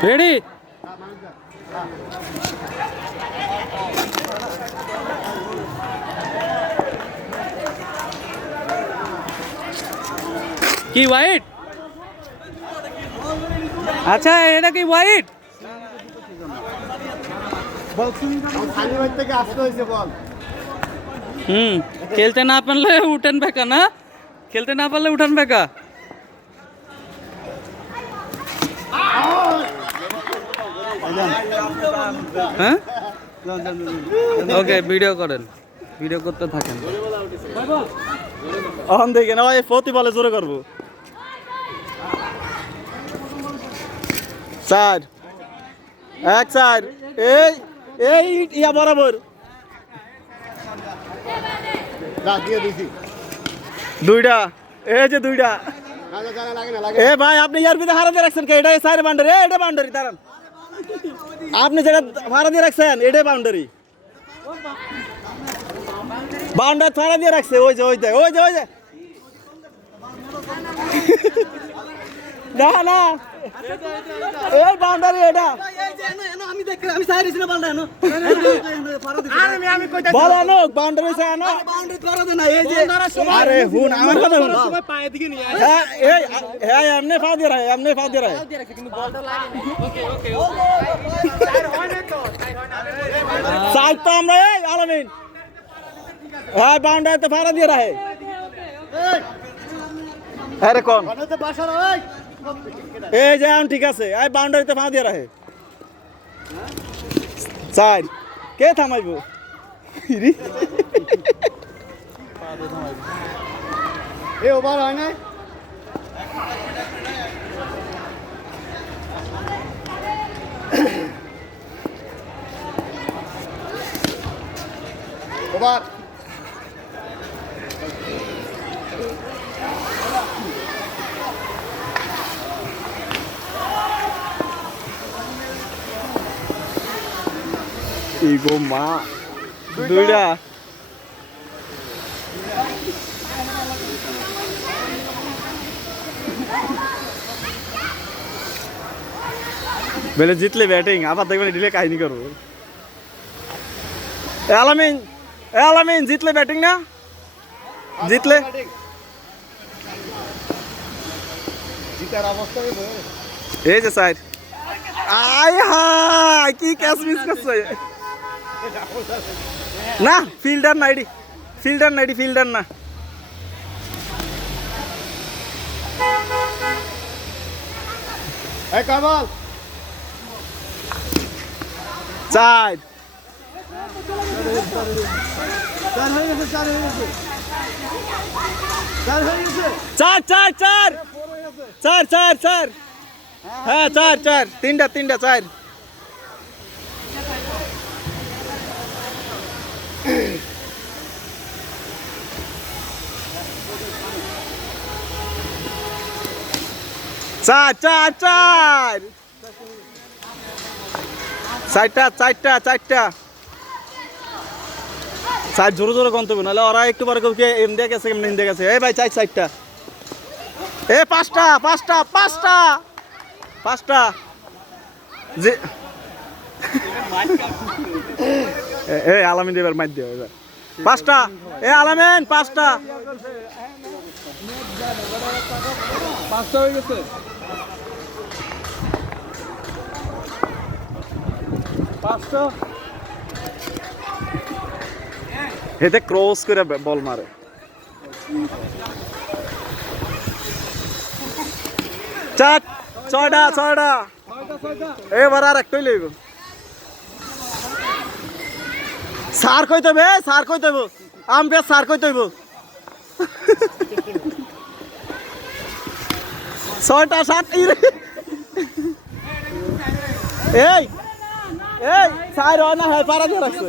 Ready কি white আচ্ছা এটা কি হোয়াইট হুম, খেলতে না পারলে উঠেন বেকা না? খেলতে না পারলে উঠান বেকা? হ্যাঁ? ওকে ভিডিও করেন। ভিডিও করতে থাকেন। অহন দেখে না ভাই প্রতি বলে জোরে করব। চার। এক চার। এই এই ইয়া বরাবর। দুইটা। এই যে দুইটা। এ ভাই আপনি ইয়ার ভিতরে হারা দিয়ে রাখছেন কে? এটা সাইড বাউন্ডারি এটা বাউন্ডারি দাঁড়ান। আপনি যেটা ভাড়া দিয়ে রাখছেন, এটাই বাউন্ডারি বাউন্ডারি ভাড়া দিয়ে রাখছে, ওই যে ওই যে ওই যে ওই যে। না না। এই বাউন্ডারি এটা। বলো নো বাউন্ডারি ছাড়া না আরে হুন আমার কথা হুন। হ্যাঁ এই হ্যাঁ এমনি দিয়ে এমনি সাইড তো আমরা এই আলামিন। হ্যাঁ বাউন্ডারি তো ফাড়া দিয়ে আরে কোন এই যে এখন ঠিক আছে। এই বাউন্ডারিতে ফা দিয়ে রাখে। সাইড কে থামাইবো? ইরি। এ, ওভার হয় না ওভার। ইগো মা দুইটা বেলে জিতলে ব্যাটিং, আবার দেখবেন দিলে কাহিনী করব। আলামিন আলামিন, জিতলে ব্যাটিং না? জিতলে? এই যে স্যার আয় হাই কি ক্যাচ মিস করছে? না ফিল্ডার ফিল্ডার নাইডি ফিল্ডার না চার। হয়ে গেছে চার চার চার চার চার চার চার। হ্যাঁ চার চার। তিনটা তিনটা চার। চার চার চার। চারটা চারটা চারটা। চার, জোরে জোরে গন্তব্য। নাহলে ওরা একটু পরে কেউ ইন্ডিয়া গেছে কেমন ইন্ডিয়া গেছে? এই ভাই চাই চারটা। এ, পাঁচটা পাঁচটা পাঁচটা। পাঁচটা। যে এ- এ, আলামিন এবার মার দিও, এবার। পাঁচটা। এ, আলামিন, পাঁচটা। পাঁচটা হয়ে গেছে। এতে ক্রস করে বল মারে। চার, ছয়টা ছয়টা। এবার আর একটাই লইব। সার কই তবে? সার কই তৈব? আম পেঁয়াজ সার কই তৈব? ছয়টা সাত। এই এই সার হয় না হয় পারা দিয়ে রাখছে